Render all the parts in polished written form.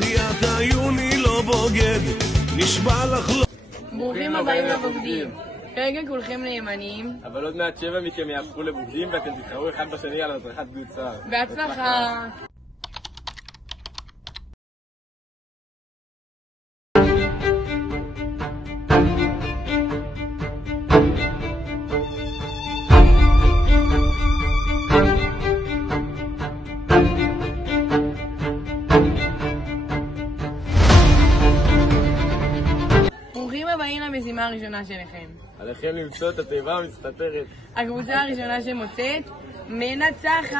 בחייאת עיוני לא בוגד, נשבע לך לא... ברוכים הבאים לבוגדים. כרגע כולכם נאמנים, אבל עוד מעט 7 מכם יהפכו לבוגדים ואתם תתחרו אחד בשני על הדרכת גדוד צה"ל. בהצלחה. ברוכים הבאים למשימה הראשונה שלכם. עליכם למצוא את התיבה המסתתרת. הקבוצה הראשונה שמוצאת מנצחת.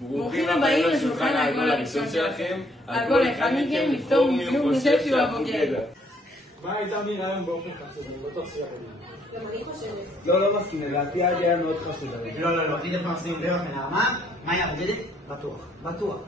ברוכים הבאים לשולחן העגול הראשון שלכם. על כל אחד מכם לפתור מי הוא חושב שהוא הבוגד. מה הייתה לי רעיון באופן חשוב? אני בטוח שיהיה בוגד. גם אני חושבת. לא מסכים, לדעתי היה מאוד חשוב. לא, תגיד איפה נשים דרך ונעמה, מה היא הבוגדת? בטוח.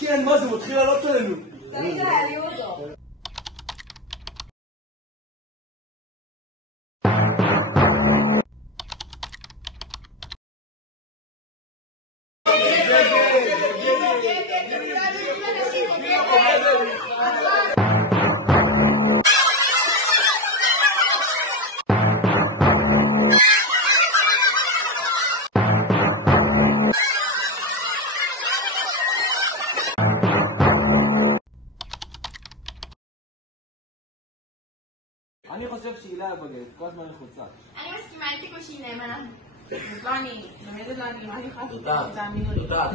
כן, מה זה מתחיל לעלות עלינו? צריך להעליו אותו. אני חושב שהיא לא הבוגדת, כל הזמן לחוצה. אני מסכימה, איציק או שהיא נאמנה. לא אני, באמת לא אני, מה אני יכולה לעשות? תאמינו לי. תודה.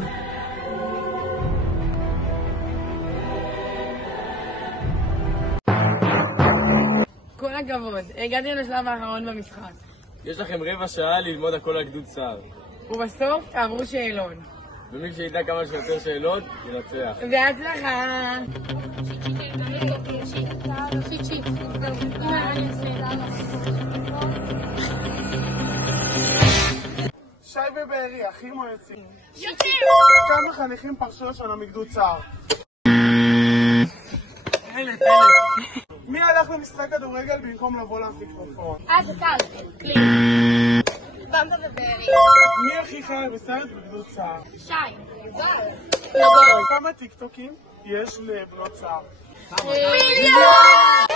כל הכבוד, הגעתי לשלב האחרון במשחק. יש לכם רבע שעה ללמוד הכל על גדוד צה"ל. ובסוף תעברו שאלון. ומי שידע כמה שיותר שאלות, ינצח. בהצלחה. שי ובארי, הכי מועצים. כמה מחניכים פרשו לשנה מגדוד צה"ל. מי הלך למשחק כדורגל במקום לבוא להפיק בפורום? זה קל. קליק. במבה ובארי. מי הכי חי בסרט בגדוד צה"ל? שי. כמה טיקטוקים יש לבנות צה"ל? מיליון!